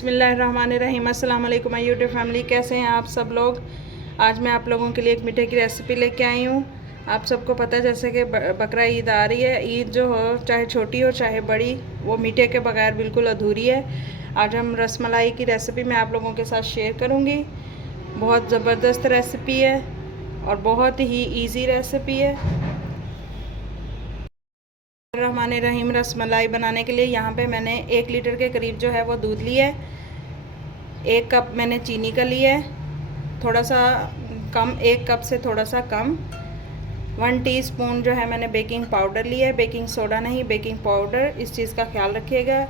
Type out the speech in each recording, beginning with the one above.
बिस्मिल्लाहिर्रहमानिर्रहीम। अस्सलाम वालेकुम माय यूट्यूब फैमिली, कैसे हैं आप सब लोग। आज मैं आप लोगों के लिए एक मीठे की रेसिपी लेके आई हूँ। आप सबको पता है जैसे कि बकरा ईद आ रही है। ईद जो हो, चाहे छोटी हो चाहे बड़ी, वो मीठे के बगैर बिल्कुल अधूरी है। आज हम रसमलाई की रेसिपी मैं आप लोगों के साथ शेयर करूँगी। बहुत ज़बरदस्त रेसिपी है और बहुत ही ईजी रेसिपी है। रहमान रहीम। रसमलाई बनाने के लिए यहाँ पे मैंने 1 लीटर के करीब जो है वो दूध लिया है। 1 कप मैंने चीनी का लिया है, थोड़ा सा कम, 1 कप से थोड़ा सा कम। 1 टीस्पून जो है मैंने बेकिंग पाउडर लिया है, बेकिंग सोडा नहीं, बेकिंग पाउडर, इस चीज़ का ख्याल रखिएगा।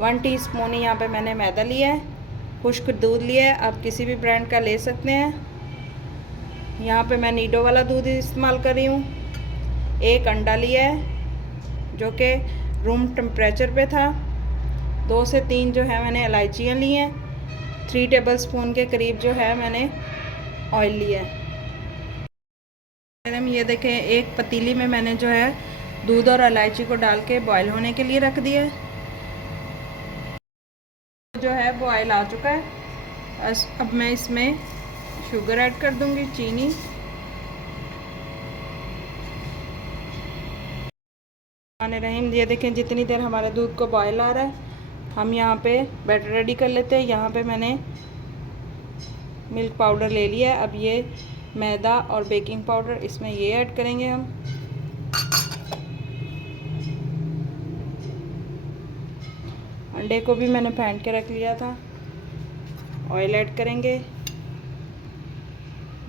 1 टीस्पून यहाँ पे मैंने मैदा लिया है। खुश्क दूध लिया है, आप किसी भी ब्रांड का ले सकते हैं। यहाँ पे मैं नीडो वाला दूध इस्तेमाल कर रही हूँ। 1 अंडा लिया है जो कि रूम टेम्परेचर पे था। 2 से 3 जो है मैंने इलायचियाँ ली हैं। 3 टेबलस्पून के करीब जो है मैंने ऑयल लिया है। ये देखें, एक पतीली में मैंने जो है दूध और इलायची को डाल के बॉयल होने के लिए रख दिया है। जो है बॉयल आ चुका है। अब मैं इसमें शुगर ऐड कर दूंगी, चीनी। रहीम, ये देखें जितनी देर हमारे दूध को बॉयल आ रहा है, हम यहाँ पे बैटर रेडी कर लेते हैं। यहाँ पे मैंने मिल्क पाउडर ले लिया है। अब ये मैदा और बेकिंग पाउडर, इसमें ये ऐड करेंगे हम। अंडे को भी मैंने फेंट के रख लिया था। ऑयल ऐड करेंगे।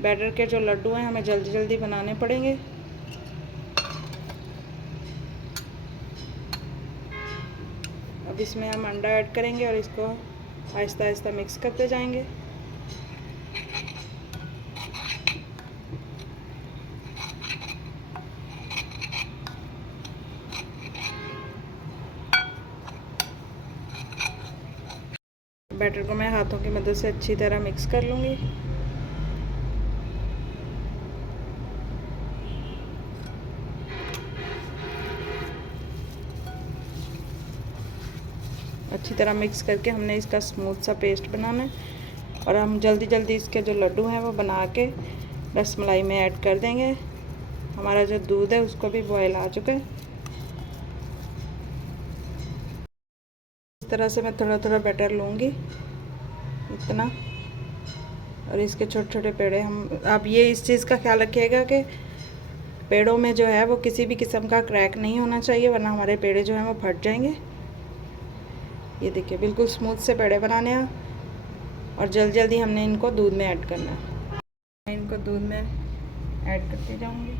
बैटर के जो लड्डू हैं हमें जल्दी जल्दी बनाने पड़ेंगे। अब इसमें हम अंडा ऐड करेंगे और इसको आहिस्ता आहिस्ता मिक्स करते जाएंगे। बैटर को मैं हाथों की मदद से अच्छी तरह मिक्स कर लूँगी। अच्छी तरह मिक्स करके हमने इसका स्मूथ सा पेस्ट बनाना है और हम जल्दी जल्दी इसके जो लड्डू हैं वो बना के रसमलाई में ऐड कर देंगे। हमारा जो दूध है उसको भी बॉयल आ चुका है। इस तरह से मैं थोड़ा थोड़ा बैटर लूँगी, इतना, और इसके छोटे छोटे पेड़े हम, आप ये इस चीज़ का ख्याल रखिएगा कि पेड़ों में जो है वो किसी भी किस्म का क्रैक नहीं होना चाहिए, वरना हमारे पेड़े जो हैं वो फट जाएंगे। ये देखिए, बिल्कुल स्मूथ से पेड़े बनाने हैं और जल्दी जल्दी हमने इनको दूध में ऐड करना है। मैं इनको दूध में ऐड करती जाऊंगी।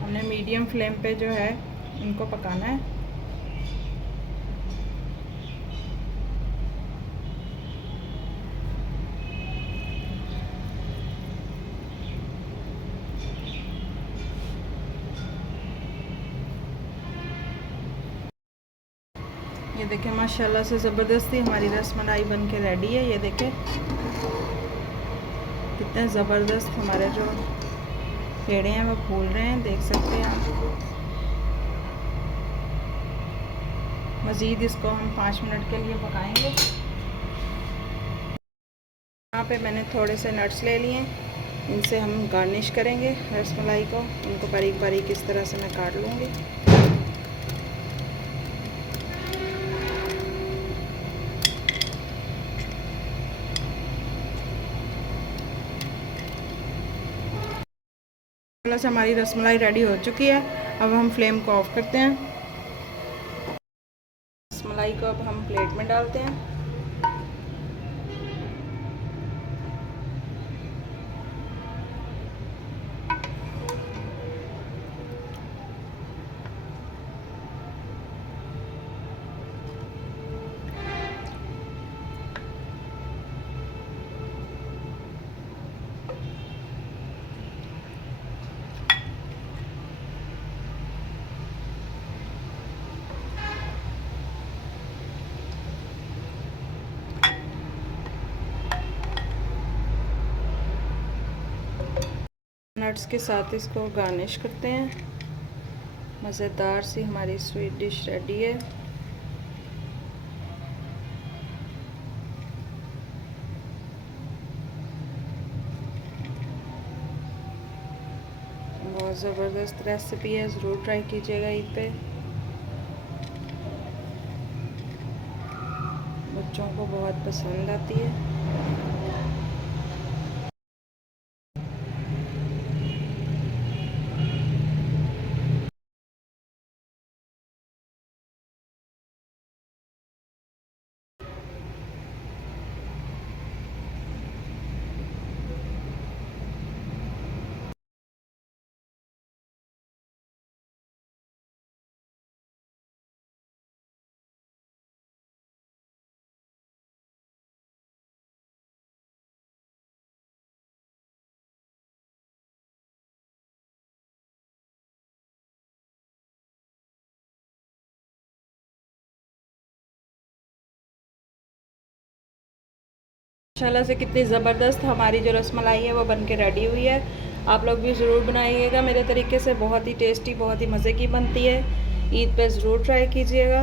हमने मीडियम फ्लेम पे जो है इनको पकाना है। ये देखें, माशाल्लाह से ज़बरदस्ती हमारी रसमलाई बन के रेडी है। ये देखें कितने ज़बरदस्त हमारे जो पेड़े हैं वो फूल रहे हैं, देख सकते हैं आप। मज़ीद इसको हम 5 मिनट के लिए पकाएंगे। यहाँ पे मैंने थोड़े से नट्स ले लिए, इनसे हम गार्निश करेंगे रसमलाई को। इनको बारीक बारीक इस तरह से मैं काट लूँगी। से हमारी रसमलाई रेडी हो चुकी है। अब हम फ्लेम को ऑफ करते हैं। रसमलाई को अब हम प्लेट में डालते हैं। नट्स के साथ इसको गार्निश करते हैं। मज़ेदार सी हमारी स्वीट डिश रेडी है। बहुत ज़बरदस्त रेसिपी है, ज़रूर ट्राई कीजिएगा ईद पे। बच्चों को बहुत पसंद आती है। माशाल्लाह से कितनी ज़बरदस्त हमारी जो रसमलाई है वो बन के रेडी हुई है। आप लोग भी ज़रूर बनाइएगा मेरे तरीके से, बहुत ही टेस्टी, बहुत ही मज़े की बनती है। ईद पे ज़रूर ट्राई कीजिएगा।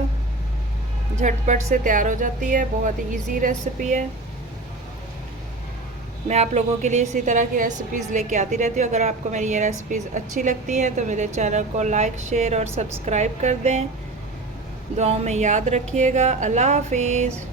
झटपट से तैयार हो जाती है, बहुत ही इजी रेसिपी है। मैं आप लोगों के लिए इसी तरह की रेसिपीज़ लेके आती रहती हूँ। अगर आपको मेरी ये रेसिपीज़ अच्छी लगती हैं तो मेरे चैनल को लाइक, शेयर और सब्सक्राइब कर दें। दुआओं में याद रखिएगा। अल्लाह हाफिज़।